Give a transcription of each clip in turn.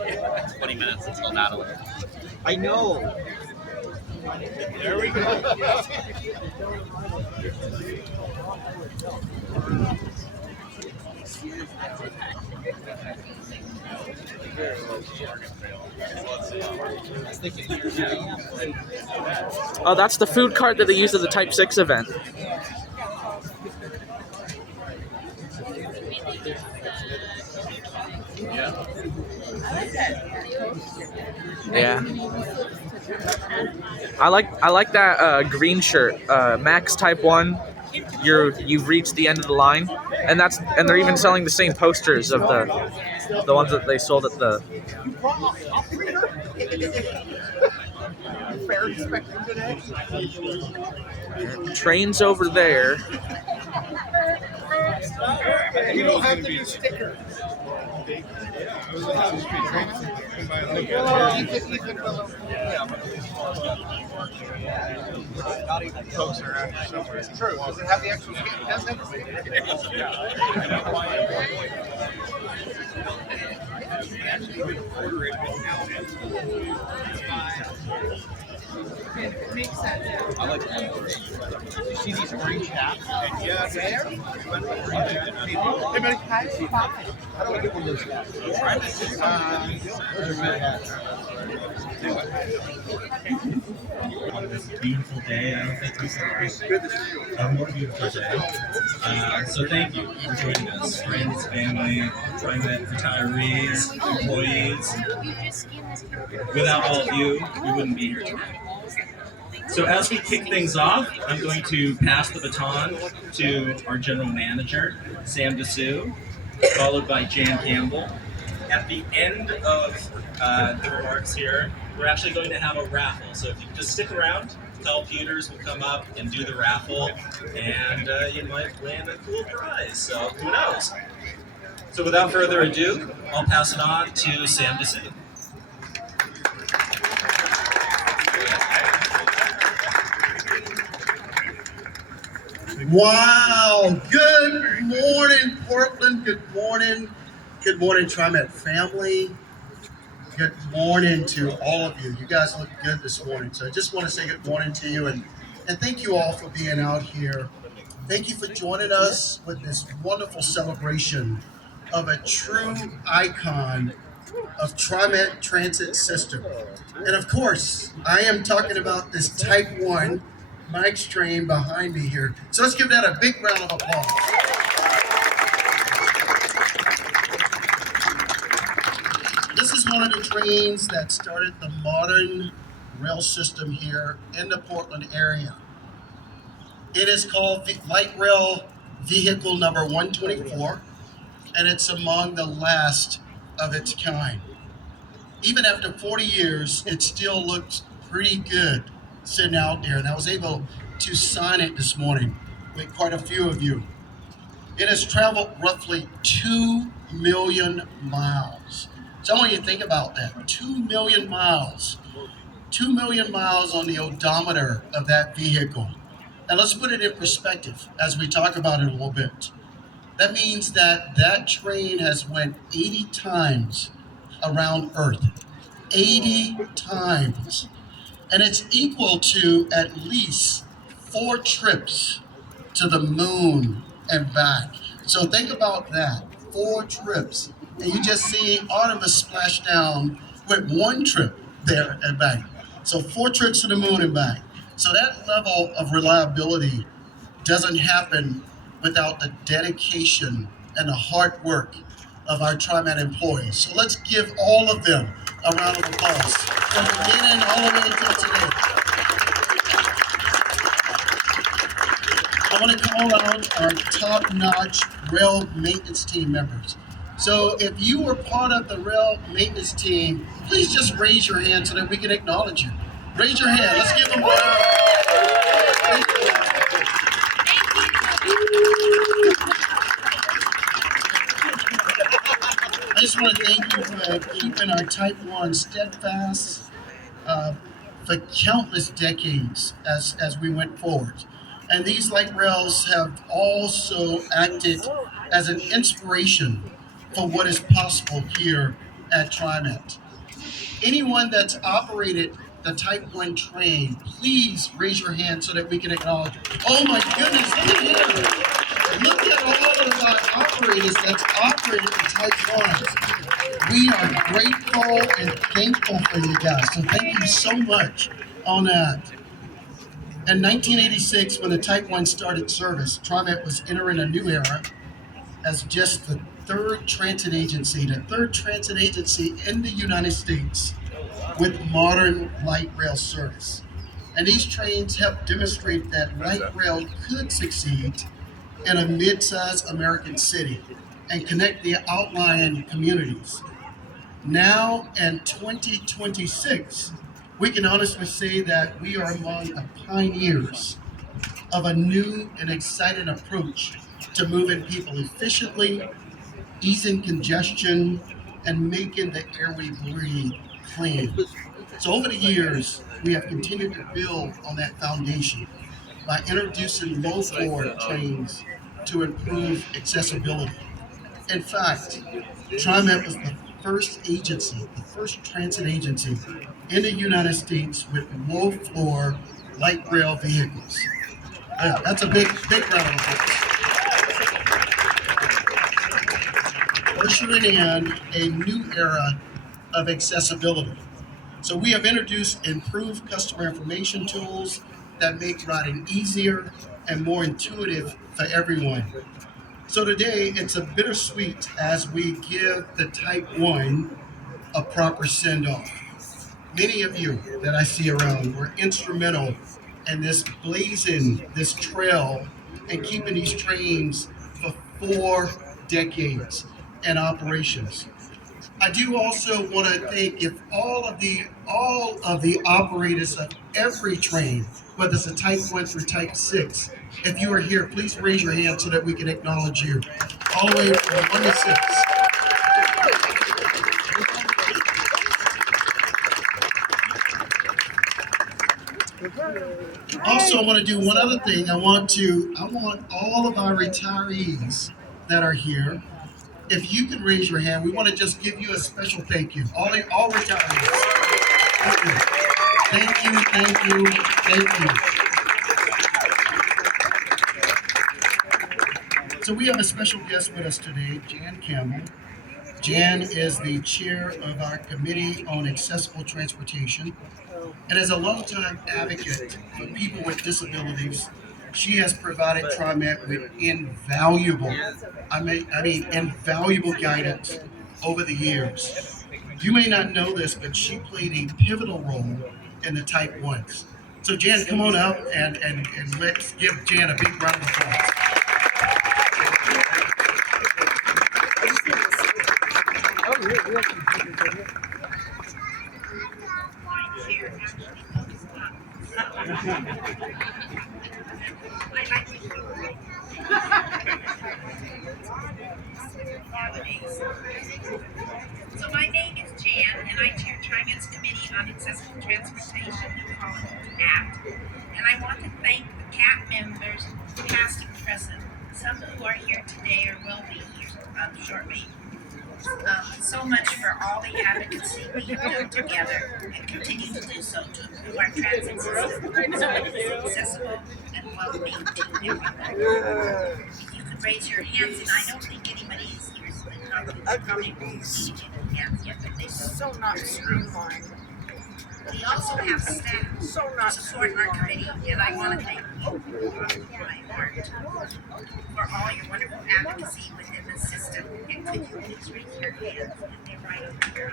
It's 20 minutes until Natalie. I know. There we go. Oh, that's the food cart that they used at the Type 6 event. Yeah. I like that green shirt. Max Type 1. You've reached the end of the line. And they're even selling the same posters of the ones that they sold at the Fair inspection today. trains over there. You don't have to do stickers. Folks around here somewhere. It's true. Does it have the actual skate? Does it? I like the you see these orange hats? Yeah, there. Hey, buddy. Hi. How do I get one of those hats? Those are good hats. On this beautiful day. I don't think this is a more beautiful day. So thank you for joining us, friends, family, TriMet retirees, employees. Without all of you, we wouldn't be here today. So as we kick things off, I'm going to pass the baton to our general manager, Sam Dessou, followed by Jan Campbell. At the end of the remarks here, we're actually going to have a raffle. So if you just stick around, Cal Peters will come up and do the raffle, and you might land a cool prize. So who knows? So without further ado, I'll pass it on to Sam Dessou. Wow, good morning, Portland. Good morning, TriMet family. Good morning to all of you. You guys look good this morning. So I just want to say good morning to you and thank you all for being out here. Thank you for joining us with this wonderful celebration of a true icon of TriMet transit system. And of course, I am talking about this Type 1 Mike's train behind me here. So let's give that a big round of applause. This is one of the trains that started the modern rail system here in the Portland area. It is called Light Rail Vehicle number 124, and it's among the last of its kind. Even after 40 years, it still looks pretty good sitting out there, and I was able to sign it this morning with quite a few of you. It has traveled roughly 2 million miles. So I want you to think about that, 2 million miles. 2 million miles on the odometer of that vehicle. And let's put it in perspective as we talk about it a little bit. That means that that train has went 80 times around Earth. 80 times. And it's equal to at least 4 trips to the moon and back. So think about that, 4 trips. And you just see Artemis splash down with 1 trip there and back. So 4 trips to the moon and back. So that level of reliability doesn't happen without the dedication and the hard work of our TriMet employees. So let's give all of them a round of applause from the beginning all the way until today. I want to call out our top-notch rail maintenance team members. So if you were part of the rail maintenance team, please just raise your hand so that we can acknowledge you. Raise your hand. Let's give them a round. Thank you. I just want to thank you for keeping our Type 1 steadfast for countless decades as we went forward. And these light rails have also acted as an inspiration for what is possible here at TriMet. Anyone that's operated the Type 1 train, please raise your hand so that we can acknowledge it. Oh my goodness, look at here. Look at all of our operators that's operated the Type 1s. We are grateful and thankful for you guys, so thank you so much on that. In 1986, when the Type 1 started service, TriMet was entering a new era as just the third transit agency in the United States with modern light rail service. And these trains help demonstrate that light rail could succeed in a mid-sized American city and connect the outlying communities. Now in 2026, we can honestly say that we are among the pioneers of a new and exciting approach to moving people efficiently, easing congestion, and making the air we breathe clean. So over the years, we have continued to build on that foundation by introducing low floor trains to improve accessibility. In fact, TriMet was the first agency, the first transit agency in the United States with low floor light rail vehicles. Yeah, that's a big round of applause. Ushering in a new era of accessibility. So we have introduced improved customer information tools that make riding easier and more intuitive for everyone. So today it's a bittersweet as we give the Type 1 a proper send off. Many of you that I see around were instrumental in this blazing this trail and keeping these trains for 4 decades in operations. I do also want to thank if all of the operators of every train, whether it's a Type 1 through Type 6, if you are here, please raise your hand so that we can acknowledge you. All the way from 1 to 6. Also, I want to do one other thing. I want all of our retirees that are here, if you can raise your hand, we want to just give you a special thank you. All retirees. Thank you, thank you, thank you. So we have a special guest with us today, Jan Campbell. Jan is the chair of our Committee on Accessible Transportation, and as a longtime advocate for people with disabilities, she has provided TriMet with invaluable guidance over the years. You may not know this, but she played a pivotal role in the Type 1s. So Jan, come on up and let's give Jan a big round of applause. So my name is Jan, and I chair TriMet's Committee on Accessible Transportation, we call it CAT. And I want to thank the CAT members, past and present, some who are here today or will be here shortly. So much for all the advocacy we have done together and continue to do so to improve our transit system so it is accessible and welcoming to everyone. If you could raise your hands, and I don't think anybody is here, so they probably won't see any hands yet, but they So not streamlined. we also have staff So who not support our committee, and I want to thank you from my heart for all your wonderful advocacy within the system. And could you please raise your hand? And they're right over here.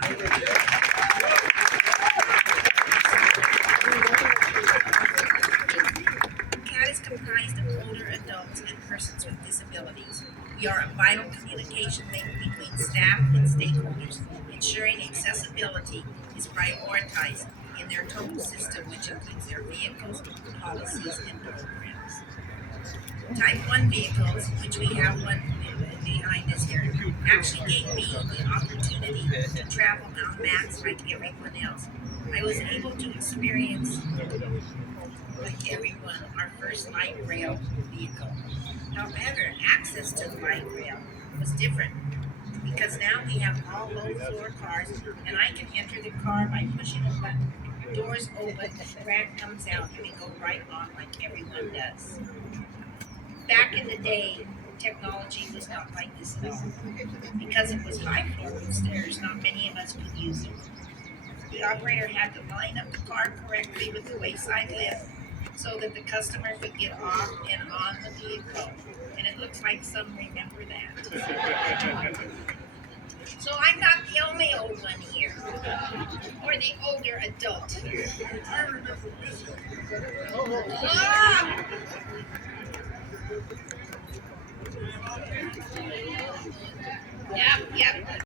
CAT is comprised of older adults and persons with disabilities. We are a vital communication link between staff and stakeholders, ensuring accessibility is prioritized in their total system, which includes their vehicles, policies, and programs. Type 1 vehicles, which we have one behind us here, actually gave me the opportunity to travel en masse like everyone else. I was able to experience, like everyone, our first light rail vehicle. However, access to the light rail was different because now we have all low floor cars, and I can enter the car by pushing a button. Doors open, Brad comes out, and we go right on like everyone does. Back in the day, technology was not like this at all. Because it was high floor stairs, not many of us could use it. The operator had to line up the car correctly with the wayside lift so that the customer could get off and on the vehicle. And it looks like some remember that. So I'm not the only old one here, or the older adult here. Ah! Yep, yep.